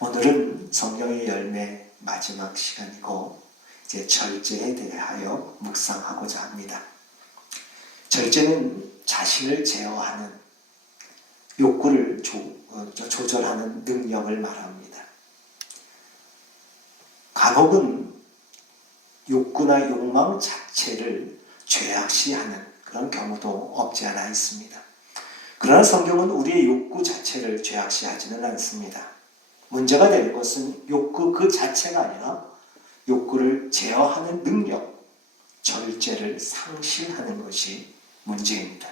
오늘은 성령의 열매 마지막 시간이고 이제 절제에 대하여 묵상하고자 합니다. 절제는 자신을 제어하는 욕구를 조절하는 능력을 말합니다. 간혹은 욕구나 욕망 자체를 죄악시하는 그런 경우도 없지 않아 있습니다. 그러나 성경은 우리의 욕구 자체를 죄악시하지는 않습니다. 문제가 되는 것은 욕구 그 자체가 아니라 욕구를 제어하는 능력, 절제를 상실하는 것이 문제입니다.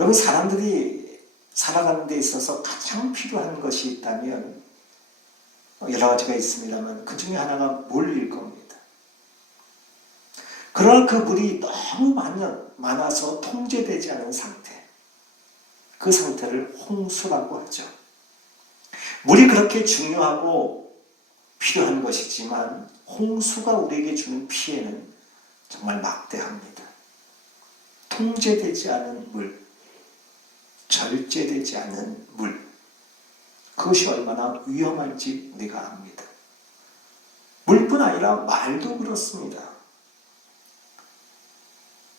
여러분, 사람들이 살아가는 데 있어서 가장 필요한 것이 있다면 여러 가지가 있습니다만 그 중에 하나가 물일 겁니다. 그러나 그 물이 너무 많아서 통제되지 않은 상태, 그 상태를 홍수라고 하죠. 물이 그렇게 중요하고 필요한 것이지만 홍수가 우리에게 주는 피해는 정말 막대합니다. 통제되지 않은 물, 절제되지 않은 물, 그것이 얼마나 위험한지 우리가 압니다. 물뿐 아니라 말도 그렇습니다.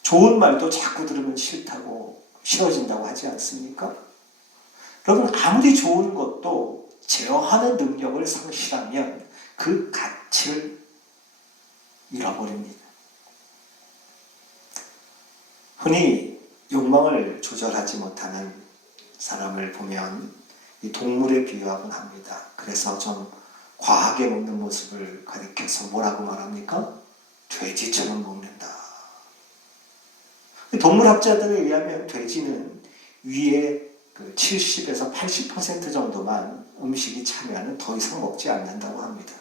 좋은 말도 자꾸 들으면 싫어진다고 하지 않습니까? 여러분, 아무리 좋은 것도 제어하는 능력을 상실하면 그 가치를 잃어버립니다. 흔히 욕망을 조절하지 못하는 사람을 보면 이 동물에 비유하곤 합니다. 그래서 좀 과하게 먹는 모습을 가리켜서 뭐라고 말합니까? 돼지처럼 먹는다. 동물학자들에 의하면 돼지는 위에 70에서 80% 정도만 음식이 차면은 더 이상 먹지 않는다고 합니다.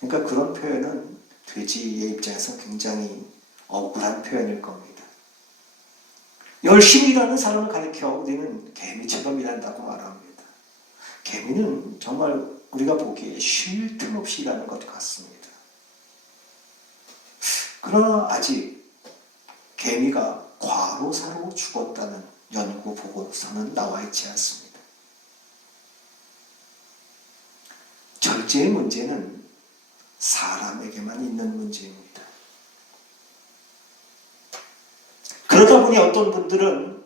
그러니까 그런 표현은 돼지의 입장에서 굉장히 억울한 표현일 겁니다. 열심히 일하는 사람을 가리켜 우리는 개미처럼 일한다고 말합니다. 개미는 정말 우리가 보기에 쉴 틈 없이 일하는 것 같습니다. 그러나 아직 개미가 과로사로 죽었다는 연구 보고서는 나와 있지 않습니다. 절제의 문제는 사람에게만 있는 문제입니다. 그러다 보니 어떤 분들은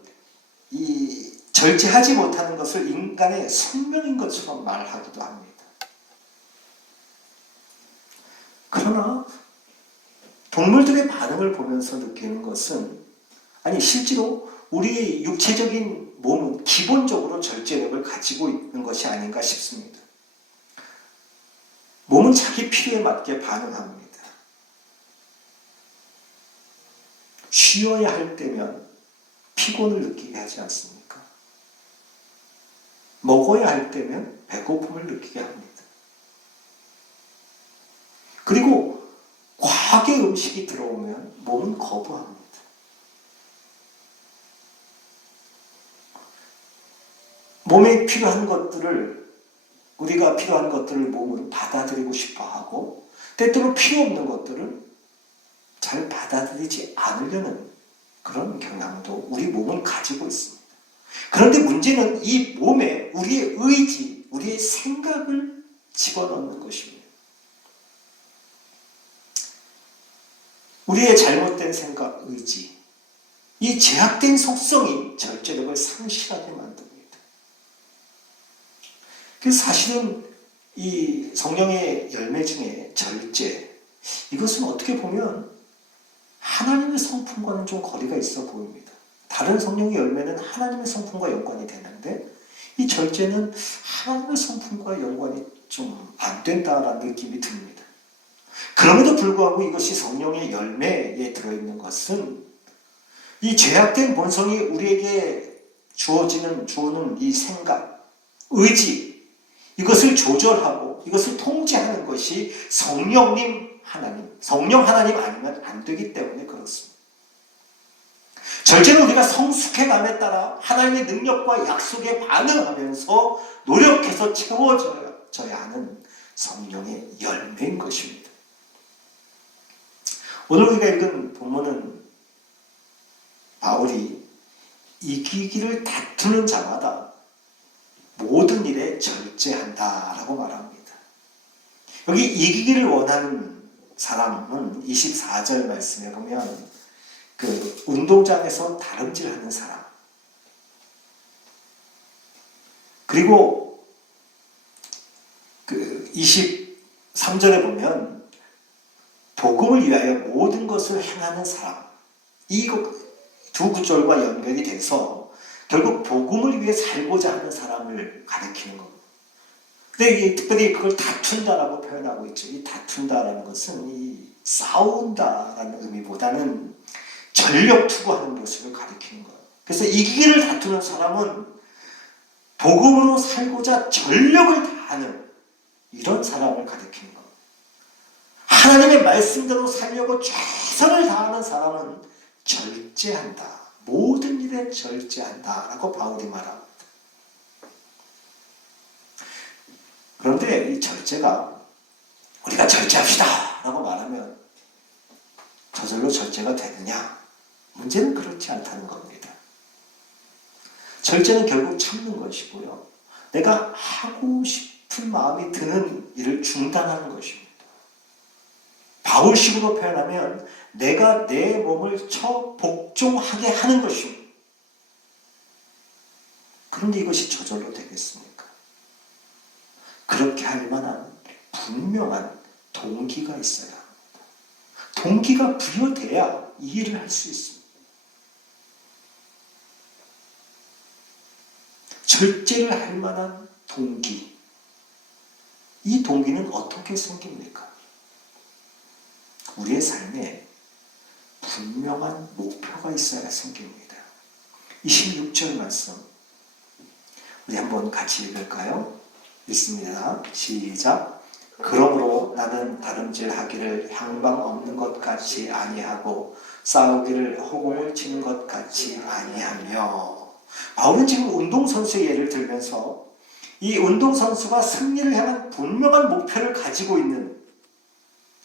이 절제하지 못하는 것을 인간의 숙명인 것처럼 말하기도 합니다. 그러나 동물들의 반응을 보면서 느끼는 것은 실제로 우리의 육체적인 몸은 기본적으로 절제력을 가지고 있는 것이 아닌가 싶습니다. 몸은 자기 필요에 맞게 반응합니다. 쉬어야 할 때면 피곤을 느끼게 하지 않습니까? 먹어야 할 때면 배고픔을 느끼게 합니다. 그리고 과하게 음식이 들어오면 몸은 거부합니다. 몸에 필요한 것들을, 우리가 필요한 것들을 몸으로 받아들이고 싶어 하고, 때때로 필요 없는 것들을 잘 받아들이지 않으려는 그런 경향도 우리 몸은 가지고 있습니다. 그런데 문제는 이 몸에 우리의 의지, 우리의 생각을 집어넣는 것입니다. 우리의 잘못된 생각, 의지, 이 제약된 속성이 절제력을 상실하게 만듭니다. 그래서 사실은 이 성령의 열매 중에 절제, 이것은 어떻게 보면 하나님의 성품과는 좀 거리가 있어 보입니다. 다른 성령의 열매는 하나님의 성품과 연관이 되는데 이 절제는 하나님의 성품과 연관이 좀 안 된다라는 느낌이 듭니다. 그럼에도 불구하고 이것이 성령의 열매에 들어있는 것은 이 죄악된 본성이 우리에게 주어는 이 생각, 의지, 이것을 조절하고 이것을 통제하는 것이 성령 하나님 아니면 안 되기 때문에 그렇습니다. 절제는 우리가 성숙해감에 따라 하나님의 능력과 약속에 반응하면서 노력해서 채워져야 하는 성령의 열매인 것입니다. 오늘 우리가 읽은 본문은 바울이 이기기를 다투는 자마다 모든 일에 절제한다라고 말합니다. 여기 이기기를 원하는 사람은 24절 말씀에 보면 그 운동장에서 다름질하는 사람, 그리고 그 23절에 보면 복음을 위하여 모든 것을 행하는 사람, 이 두 구절과 연결이 돼서 결국 복음을 위해 살고자 하는 사람을 가리키는 겁니다. 근데 특별히 그걸 다툰다라고 표현하고 있죠. 이 다툰다라는 것은 이 싸운다라는 의미보다는 전력 투구하는 모습을 가리키는 거예요. 그래서 이기기를 다투는 사람은 복음으로 살고자 전력을 다하는 이런 사람을 가리키는 겁니다. 하나님의 말씀대로 살려고 최선을 다하는 사람은 절제한다. 모든 일에 절제한다. 라고 바울이 말합니다. 그런데 이 절제가 우리가 절제합시다. 라고 말하면 저절로 절제가 되느냐? 문제는 그렇지 않다는 겁니다. 절제는 결국 참는 것이고요. 내가 하고 싶은 마음이 드는 일을 중단하는 것입니다. 바울식으로 표현하면 내가 내 몸을 복종하게 하는 것입니다. 그런데 이것이 저절로 되겠습니까? 그렇게 할 만한 분명한 동기가 있어야 합니다. 동기가 부여돼야 이 일을 할 수 있습니다. 절제를 할 만한 동기. 이 동기는 어떻게 생깁니까? 우리의 삶에 분명한 목표가 있어야 생깁니다. 26절 말씀 우리 한번 같이 읽을까요? 읽습니다. 시작. 그러므로 나는 다름질하기를 향방 없는 것 같이 아니하고 싸우기를 허공을 치는 것 같이 아니하며. 바울은 지금 운동선수의 예를 들면서 이 운동선수가 승리를 향한 분명한 목표를 가지고 있는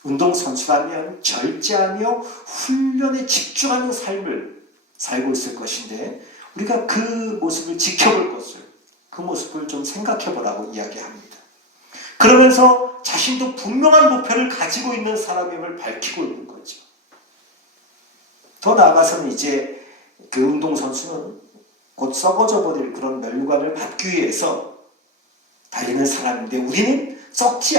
운동선수라면 절제하며 훈련에 집중하는 삶을 살고 있을 것인데 우리가 그 모습을 지켜볼 것을, 그 모습을 좀 생각해 보라고 이야기합니다. 그러면서 자신도 분명한 목표를 가지고 있는 사람임을 밝히고 있는 거죠. 더 나아가서는 이제 그 운동선수는 곧 썩어져 버릴 그런 멸류관을 받기 위해서 달리는 사람인데 우리는 썩지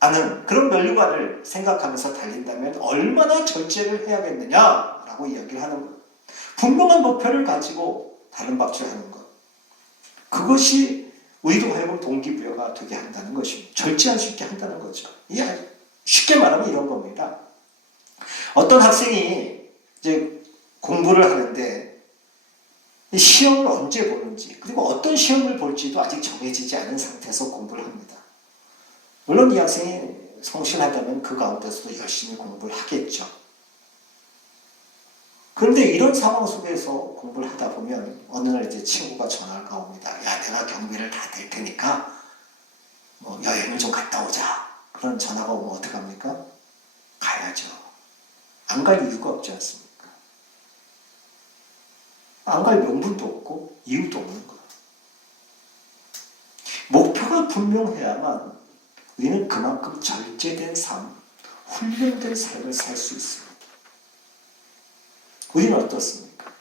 않은 그런 멸류관을 생각하면서 달린다면 얼마나 절제를 해야겠느냐라고 이야기를 하는 것. 분명한 목표를 가지고 다름박질하는 것. 그것이 우리도 하여금 동기부여가 되게 한다는 것입니다. 절제할 수 있게 한다는 거죠. 쉽게 말하면 이런 겁니다. 어떤 학생이 이제 공부를 하는데 시험을 언제 보는지 그리고 어떤 시험을 볼지도 아직 정해지지 않은 상태에서 공부를 합니다. 물론 이 학생이 성실하다면 그 가운데서도 열심히 공부를 하겠죠. 그런데 이런 상황 속에서 공부를 하다 보면 어느 날 이제 친구가 전화가 옵니다. 야, 내가 경비를 다 댈 테니까 여행을 좀 갔다 오자. 그런 전화가 오면 어떡합니까? 가야죠. 안 갈 이유가 없지 않습니까? 안 갈 명분도 없고 이유도 없는 거예요. 목표가 분명해야만 우리는 그만큼 절제된 삶, 훈련된 삶을 살 수 있습니다. 우리는 어떻습니까?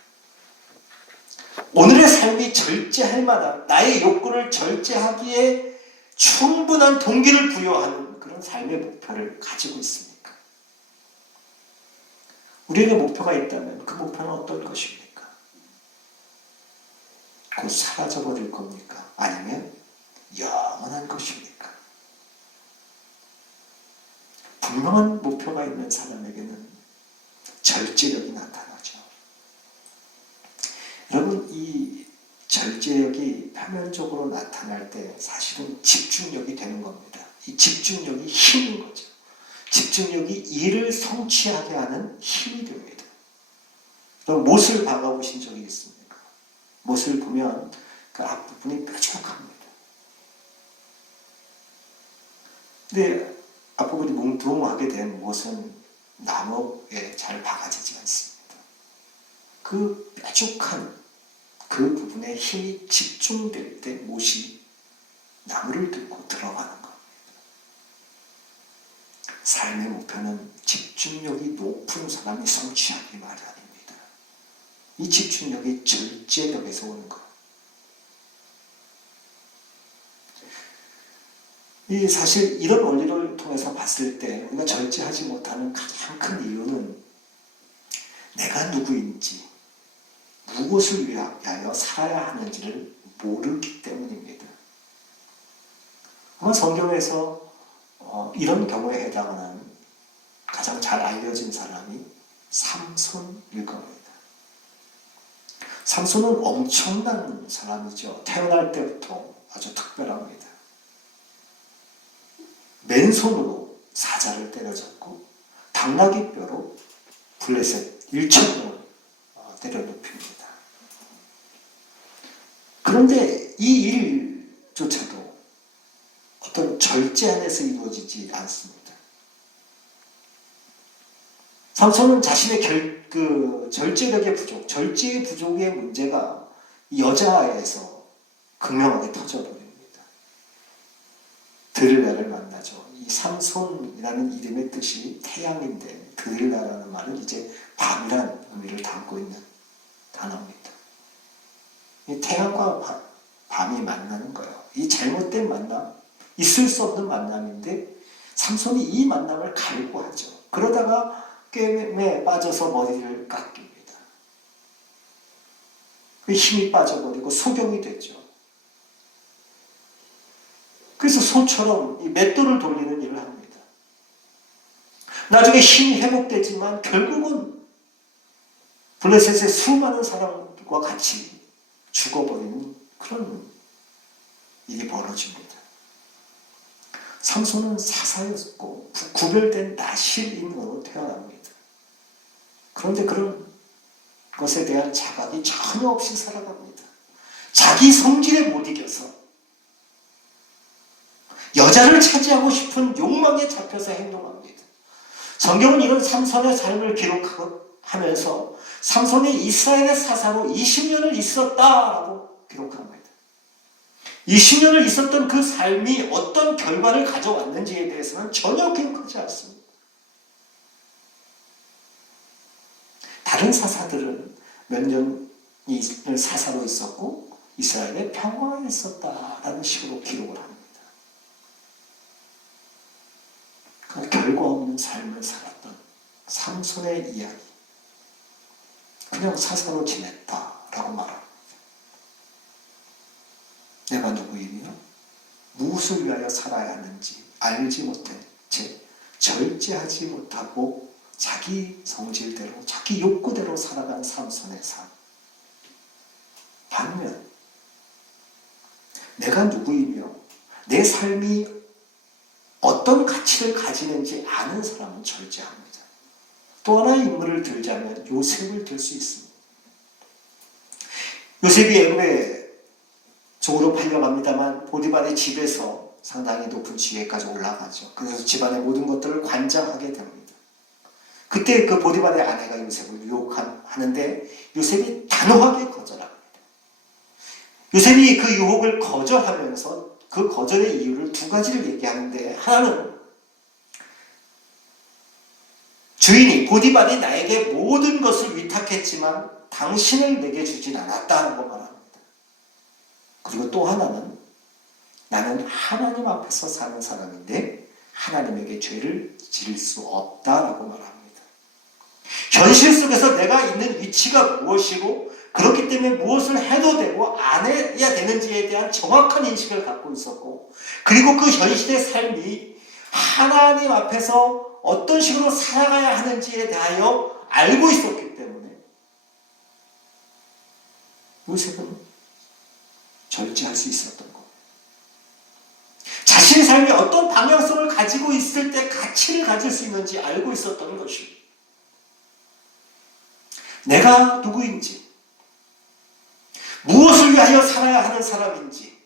오늘의 삶이 절제할 만한 나의 욕구를 절제하기에 충분한 동기를 부여하는 그런 삶의 목표를 가지고 있습니까? 우리에게 목표가 있다면 그 목표는 어떤 것입니까? 곧 사라져버릴 겁니까? 아니면 영원한 것입니까? 분명한 목표가 있는 사람에게는 절제력이 나타나죠. 여러분, 이 절제력이 표면적으로 나타날 때 사실은 집중력이 되는 겁니다. 이 집중력이 힘인 거죠. 집중력이 일을 성취하게 하는 힘이 됩니다. 여러분, 못을 박아보신 적이 있습니까? 못을 보면 그 앞부분이 뾰족합니다. 근데 앞부분이 뭉뚱하게 된 못은 나무에 잘 박아지지 않습니다. 그 뾰족한 그 부분에 힘이 집중될 때 못이 나무를 들고 들어가는 겁니다. 삶의 목표는 집중력이 높은 사람이 성취하기 마련입니다. 이 집중력이 절제력에서 오는 거예요. 사실 이런 원리를 통해서 봤을 때 우리가 절제하지 못하는 가장 큰 이유는 내가 누구인지, 무엇을 위하여 살아야 하는지를 모르기 때문입니다. 아마 성경에서 이런 경우에 해당하는 가장 잘 알려진 사람이 삼손일 겁니다. 삼손은 엄청난 사람이죠. 태어날 때부터 아주 특별합니다. 맨손으로 사자를 때려잡고 당나귀 뼈로 블레셋 1,000명을 때려눕힙니다. 그런데 이 일조차도 어떤 절제 안에서 이루어지지 않습니다. 삼손은 자신의 절제력의 부족, 절제의 부족의 문제가 여자에서 극명하게 터져버립니다. 들릴라를 만나죠. 이 삼손이라는 이름의 뜻이 태양인데 들릴라라는 말은 이제 밤이라는 의미를 담고 있는 단어입니다. 이 태양과 밤이 만나는 거예요. 이 잘못된 만남, 있을 수 없는 만남인데 삼손이 이 만남을 갈구하죠. 그러다가 꿰매에 빠져서 머리를 깎입니다. 힘이 빠져버리고 소경이 되죠. 그래서 소처럼 이 맷돌을 돌리는 일을 합니다. 나중에 힘이 회복되지만 결국은 블레셋의 수많은 사람과 같이 죽어버리는 그런 일이 벌어집니다. 삼손은 사사였고 구별된 나실인으로 태어납니다. 그런데 그런 것에 대한 자각이 전혀 없이 살아갑니다. 자기 성질에 못 이겨서 여자를 차지하고 싶은 욕망에 잡혀서 행동합니다. 성경은 이런 삼손의 삶을 기록하면서 삼손이 이스라엘의 사사로 20년을 있었다라고 기록합니다. 20년을 있었던 그 삶이 어떤 결과를 가져왔는지에 대해서는 전혀 기록하지 않습니다. 다른 사사들은 몇 년을 사사로 있었고 이스라엘에 평화에 있었다라는 식으로 기록을 합니다. 그 결과 없는 삶을 살았던 삼손의 이야기. 그냥 사사로 지냈다라고 말합니다. 내가 누구이며 무엇을 위하여 살아야 하는지 알지 못한 채 절제하지 못하고 자기 성질대로 자기 욕구대로 살아간 삼손의 삶. 반면 내가 누구이며 내 삶이 어떤 가치를 가지는지 아는 사람은 절제합니다. 또 하나의 인물을 들자면 요셉을 들 수 있습니다. 요셉이 애굽에 종으로 팔려갑니다만 포디발의 집에서 상당히 높은 지위까지 올라가죠. 그래서 집안의 모든 것들을 관장하게 됩니다. 그때 그 포디발의 아내가 요셉을 유혹하는데 요셉이 단호하게 거절합니다. 요셉이 그 유혹을 거절하면서 그 거절의 이유를 두 가지를 얘기하는데 하나는 주인이 보디발이 나에게 모든 것을 위탁했지만 당신을 내게 주진 않았다라고 말합니다. 그리고 또 하나는 나는 하나님 앞에서 사는 사람인데 하나님에게 죄를 지을 수 없다라고 말합니다. 현실 속에서 내가 있는 위치가 무엇이고 그렇기 때문에 무엇을 해도 되고 안 해야 되는지에 대한 정확한 인식을 갖고 있었고 그리고 그 현실의 삶이 하나님 앞에서 어떤 식으로 살아가야 하는지에 대하여 알고 있었기 때문에 요셉은 절제할 수 있었던 것. 자신의 삶이 어떤 방향성을 가지고 있을 때 가치를 가질 수 있는지 알고 있었던 것입니다. 내가 누구인지 무엇을 위하여 살아야 하는 사람인지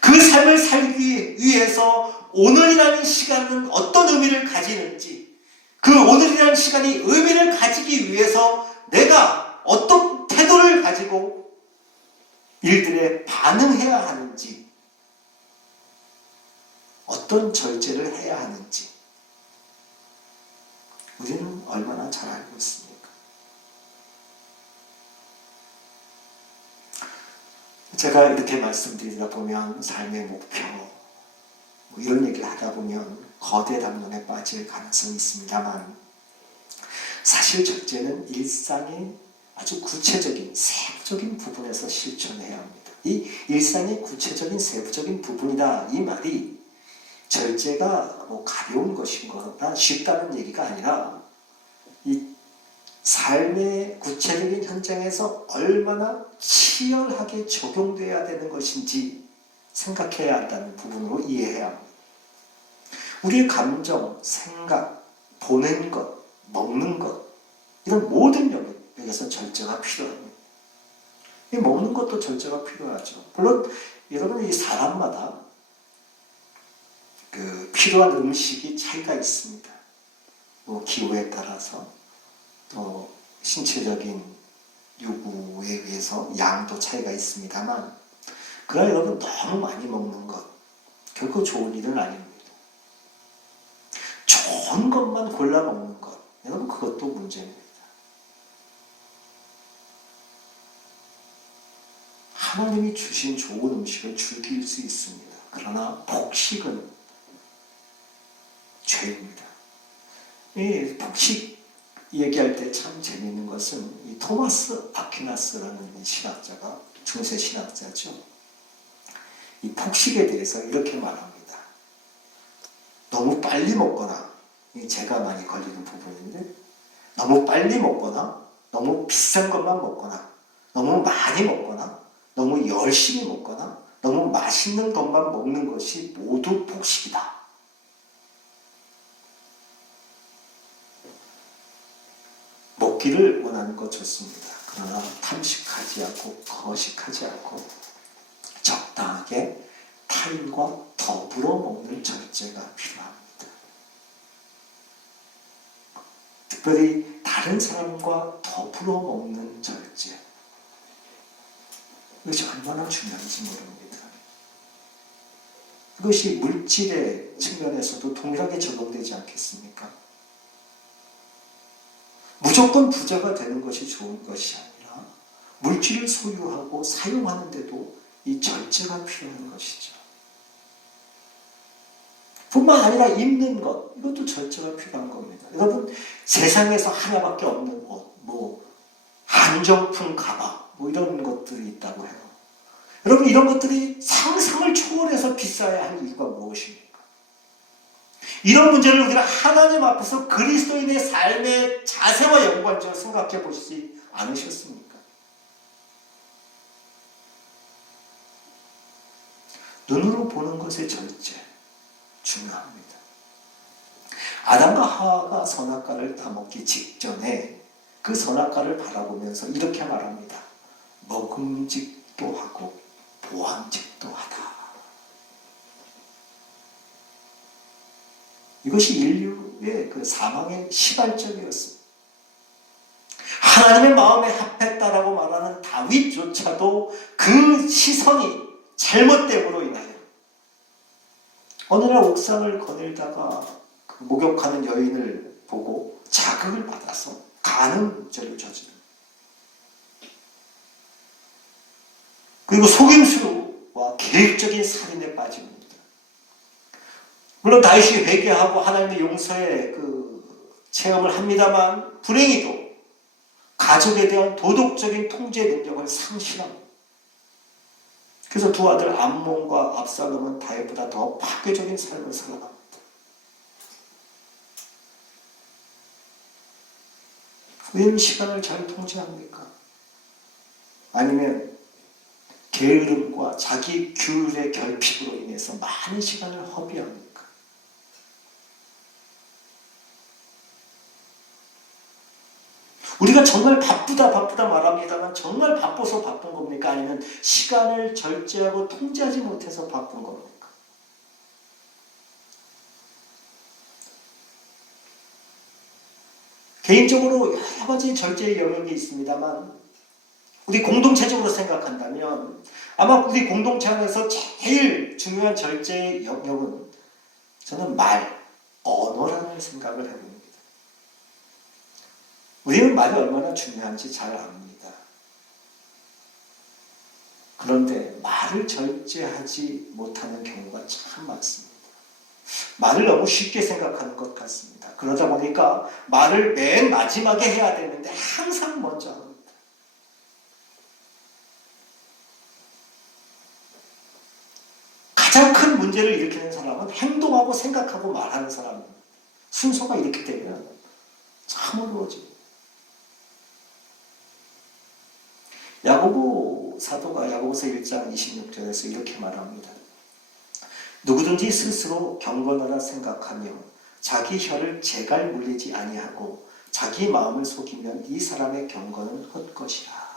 그 삶을 살기 위해서 오늘이라는 시간은 어떤 의미를 가지는지 그 오늘이라는 시간이 의미를 가지기 위해서 내가 어떤 태도를 가지고 일들에 반응해야 하는지, 어떤 절제를 해야 하는지 우리는 얼마나 잘 알고 있습니까? 제가 이렇게 말씀드리다 보면 삶의 목표 뭐 이런 얘기를 하다 보면 거대 담론에 빠질 가능성이 있습니다만, 사실 절제는 일상의 아주 구체적인 세부적인 부분에서 실천해야 합니다. 이 일상의 구체적인 세부적인 부분이다, 이 말이 절제가 뭐 가벼운 것인거나 쉽다는 얘기가 아니라 이 삶의 구체적인 현장에서 얼마나 치열하게 적용돼야 되는 것인지 생각해야 한다는 부분으로 이해해야 합니다. 우리의 감정, 생각, 보는 것, 먹는 것, 이런 모든 영역에서 절제가 필요합니다. 이 먹는 것도 절제가 필요하죠. 물론 여러분, 이 사람마다 그 필요한 음식이 차이가 있습니다. 뭐 기후에 따라서 또 신체적인 요구에 의해서 양도 차이가 있습니다만, 그러나 여러분, 너무 많이 먹는 것 결코 좋은 일은 아닙니다. 좋은 것만 골라 먹는 것, 여러분, 그것도 문제입니다. 하나님이 주신 좋은 음식을 즐길 수 있습니다. 그러나 폭식은 죄입니다. 이 폭식 얘기할 때 참 재미있는 것은 이 토마스 아퀴나스라는 신학자가, 중세 신학자죠. 이 폭식에 대해서 이렇게 말합니다. 너무 빨리 먹거나, 제가 많이 걸리는 부분인데, 너무 빨리 먹거나, 너무 비싼 것만 먹거나, 너무 많이 먹거나, 너무 열심히 먹거나, 너무 맛있는 것만 먹는 것이 모두 폭식이다. 먹기를 원하는 것 좋습니다. 그러나 탐식하지 않고 거식하지 않고 적당하게 타인과 더불어 먹는 절제가 필요합니다. 특별히 다른 사람과 더불어 먹는 절제, 이것이 얼마나 중요한지 모릅니다. 이것이 물질의 측면에서도 동일하게 적용되지 않겠습니까? 무조건 부자가 되는 것이 좋은 것이 아니라 물질을 소유하고 사용하는데도 이 절제가 필요한 것이죠. 뿐만 아니라 입는 것, 이것도 절제가 필요한 겁니다. 여러분, 세상에서 하나밖에 없는 옷, 뭐 한정품 가방, 뭐 이런 것들이 있다고 해요. 여러분, 이런 것들이 상상을 초월해서 비싸야 할 이유가 무엇입니까? 이런 문제를 우리가 하나님 앞에서 그리스도인의 삶의 자세와 연관적으로 생각해 보시지 않으셨습니까? 눈으로 보는 것의 절제, 중요합니다. 아담과 하와가 선악과를 따먹기 직전에 그 선악과를 바라보면서 이렇게 말합니다. 먹음직도 하고 보암직도 하다. 이것이 인류의 그 사망의 시발점이었습니다. 하나님의 마음에 합했다라고 말하는 다윗조차도 그 시선이 잘못됨으로 인하여 어느 날 옥상을 거닐다가 그 목욕하는 여인을 보고 자극을 받아서 간음죄를 저지릅니다. 그리고 속임수와 계획적인 살인에 빠집니다. 물론 다윗이 회개하고 하나님의 용서의 그 체험을 합니다만, 불행히도 가족에 대한 도덕적인 통제 능력을 상실합니다. 그래서 두 아들 암몬과 압살롬은 다윗보다 더 파괴적인 삶을 살아갑니다. 왜 시간을 잘 통제합니까? 아니면 게으름과 자기 규율의 결핍으로 인해서 많은 시간을 허비합니까? 우리가 정말 바쁘다 말합니다만, 정말 바빠서 바쁜 겁니까? 아니면 시간을 절제하고 통제하지 못해서 바쁜 겁니까? 개인적으로 여러 가지 절제의 영역이 있습니다만, 우리 공동체적으로 생각한다면 아마 우리 공동체 안에서 제일 중요한 절제의 영역은 저는 언어라는 생각을 해봅니다. 우리는 말이 얼마나 중요한지 잘 압니다. 그런데 말을 절제하지 못하는 경우가 참 많습니다. 말을 너무 쉽게 생각하는 것 같습니다. 그러다 보니까 말을 맨 마지막에 해야 되는데 항상 먼저 합니다. 가장 큰 문제를 일으키는 사람은 행동하고 생각하고 말하는 사람입니다. 순서가 이렇게 되면 참 어려워집니다. 야고보 사도가 야고보서 1장 26절에서 이렇게 말합니다. 누구든지 스스로 경건하라 생각하며 자기 혀를 재갈 물리지 아니하고 자기 마음을 속이면 이 사람의 경건은 헛것이라.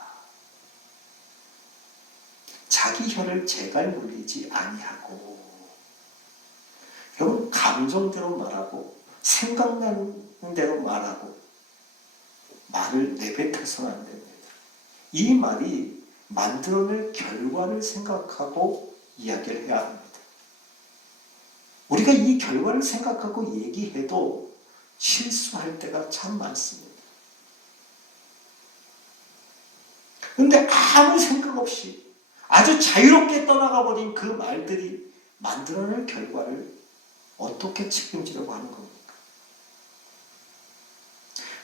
자기 혀를 재갈 물리지 아니하고, 여러분 감정대로 말하고 생각나는 대로 말하고 말을 내뱉어서는 안 됩니다. 이 말이 만들어낼 결과를 생각하고 이야기를 해야 합니다. 우리가 이 결과를 생각하고 얘기해도 실수할 때가 참 많습니다. 그런데 아무 생각 없이 아주 자유롭게 떠나가 버린 그 말들이 만들어낼 결과를 어떻게 책임지려고 하는 겁니까?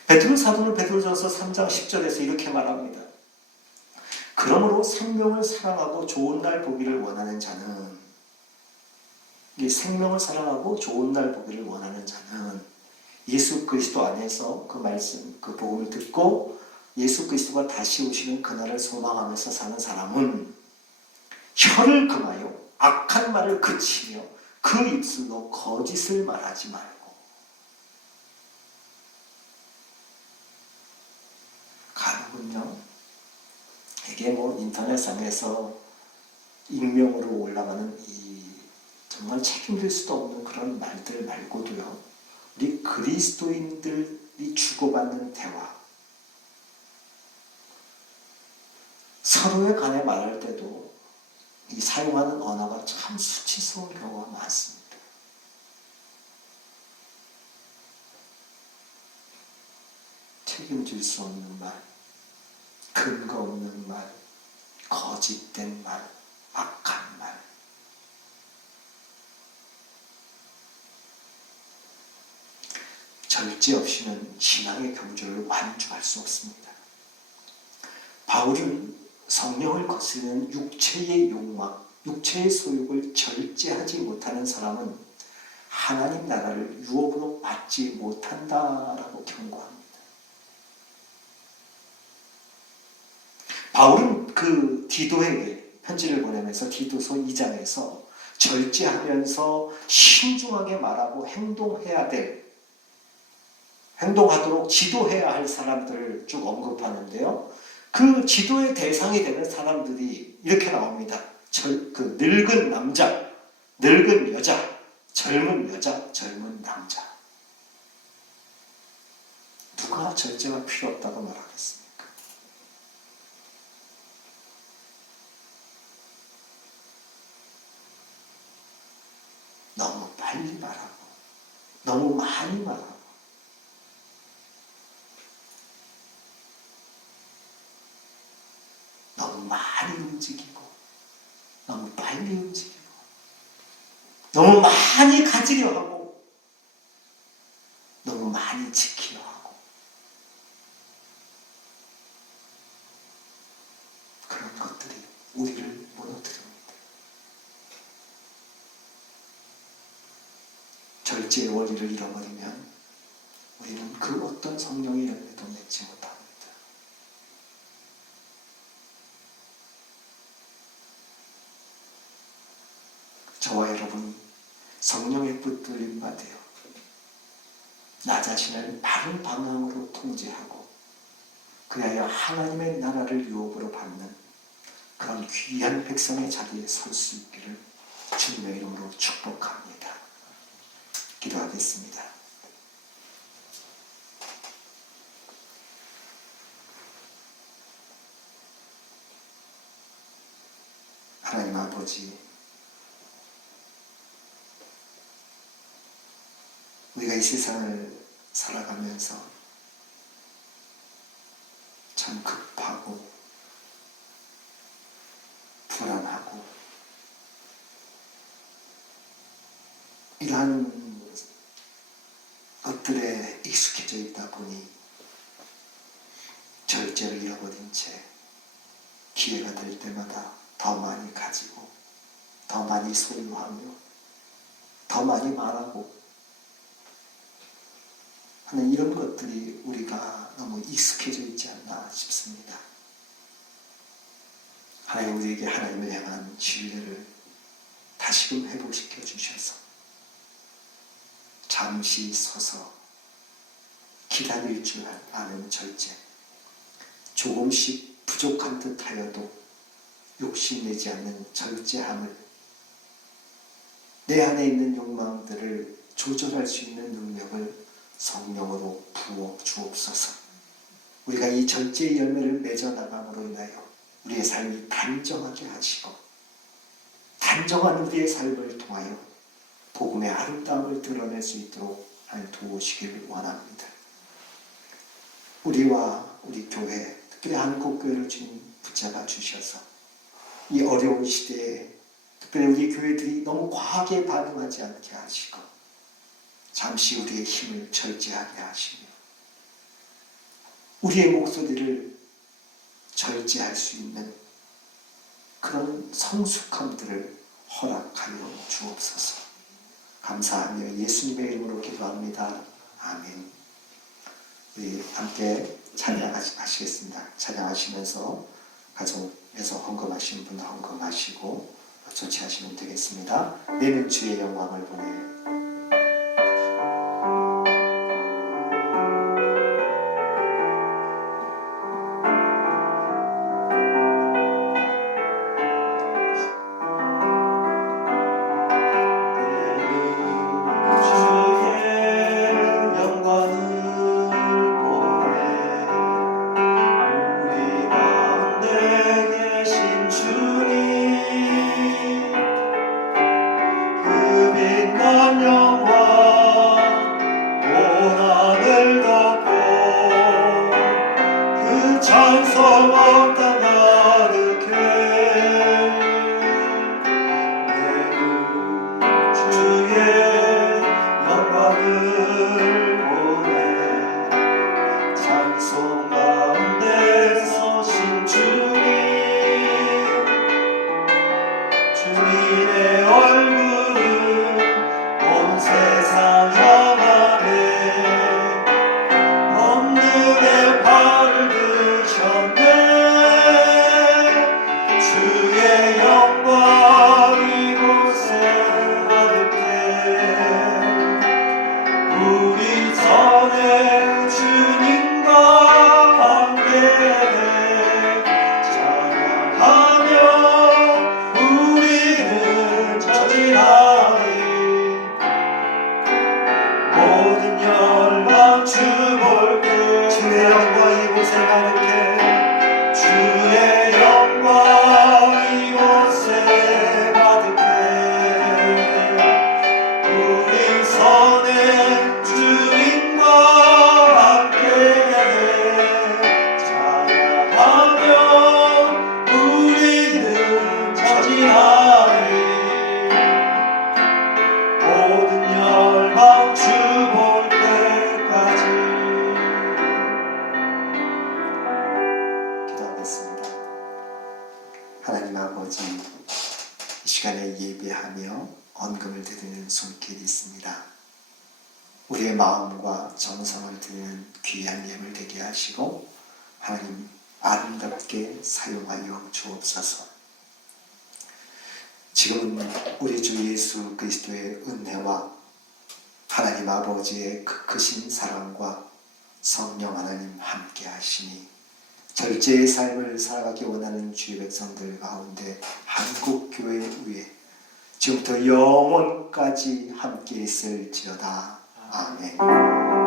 베드로 사도는 베드로전서 3장 10절에서 이렇게 말합니다. 그러므로 생명을 사랑하고 좋은 날 보기를 원하는 자는, 이 생명을 사랑하고 좋은 날 보기를 원하는 자는 예수 그리스도 안에서 그 말씀, 그 복음을 듣고 예수 그리스도가 다시 오시는 그날을 소망하면서 사는 사람은 혀를 금하여 악한 말을 그치며 그 입술로 거짓을 말하지 말고. 간혹은요, 이게 인터넷상에서 익명으로 올라가는 이 정말 책임질 수도 없는 그런 말들 말고도요, 우리 그리스도인들이 주고받는 대화, 서로에 관해 말할 때도 이 사용하는 언어가 참 수치스러운 경우가 많습니다. 책임질 수 없는 말, 근거 없는 말, 거짓된 말, 악한 말. 절제 없이는 신앙의 경주를 완주할 수 없습니다. 바울은 성령을 거스르는 육체의 욕망, 육체의 소욕을 절제하지 못하는 사람은 하나님 나라를 유업으로 받지 못한다라고 경고합니다. 바울은 그 디도에게 편지를 보내면서 디도서 2장에서 절제하면서 신중하게 말하고 행동하도록 지도해야 할 사람들을 쭉 언급하는데요. 그 지도의 대상이 되는 사람들이 이렇게 나옵니다. 그 늙은 남자, 늙은 여자, 젊은 여자, 젊은 남자. 누가 절제가 필요 없다고 말하겠습니까? 너무 빨리 말하고 너무 많이 말하고 너무 많이 움직이고 너무 빨리 움직이고 너무 많이 가지려 하고 너무 많이 지키려 하고 그런 것들이 우리를 무너뜨립니다. 절제의 원리를 잃어버리면 우리는 그 어떤 성령의 열매도 맺지 못합니다. 저와 여러분이 성령의 붙들림 받으여 나 자신을 바른 방향으로 통제하고 그리하여 하나님의 나라를 유업으로 받는 그런 귀한 백성의 자리에 설 수 있기를 주님의 이름으로 축복합니다. 기도하겠습니다. 하나님 아버지, 우리가 이 세상을 살아가면서 참 급하고 불안하고 이러한 것들에 익숙해져 있다 보니 절제를 잃어버린 채 기회가 될 때마다 더 많이 가지고 더 많이 소유하며 더 많이 말하고 하는 이런 것들이 우리가 너무 익숙해져 있지 않나 싶습니다. 하나님, 우리에게 하나님을 향한 신뢰를 다시금 회복시켜 주셔서 잠시 서서 기다릴 줄 아는 절제, 조금씩 부족한 듯 하여도 욕심내지 않는 절제함을, 내 안에 있는 욕망들을 조절할 수 있는 능력을 성령으로 부어 주옵소서. 우리가 이 절제의 열매를 맺어 나감으로 인하여 우리의 삶이 단정하게 하시고 단정한 우리의 삶을 통하여 복음의 아름다움을 드러낼 수 있도록 도우시길 원합니다. 우리와 우리 교회, 특별히 한국교회를 주님 붙잡아 주셔서 이 어려운 시대에 특별히 우리 교회들이 너무 과하게 반응하지 않게 하시고 잠시 우리의 힘을 절제하게 하시며 우리의 목소리를 절제할 수 있는 그런 성숙함들을 허락하여 주옵소서. 감사하며 예수님의 이름으로 기도합니다. 아멘. 우리 함께 찬양하시겠습니다. 찬양하시면서 가정에서 헌금하시는 분 헌금하시고 조치하시면 되겠습니다. 내는 주의 영광을 보내. 우리의 마음과 정성을 드리는 귀한 예물 되게 하시고 하나님 아름답게 사용하여 주옵소서. 지금은 우리 주 예수 그리스도의 은혜와 하나님 아버지의 크신 사랑과 성령 하나님 함께 하시니 절제의 삶을 살아가기 원하는 주의 백성들 가운데 한국교회 위에 지금부터 영원까지 함께 있을지어다. 아멘.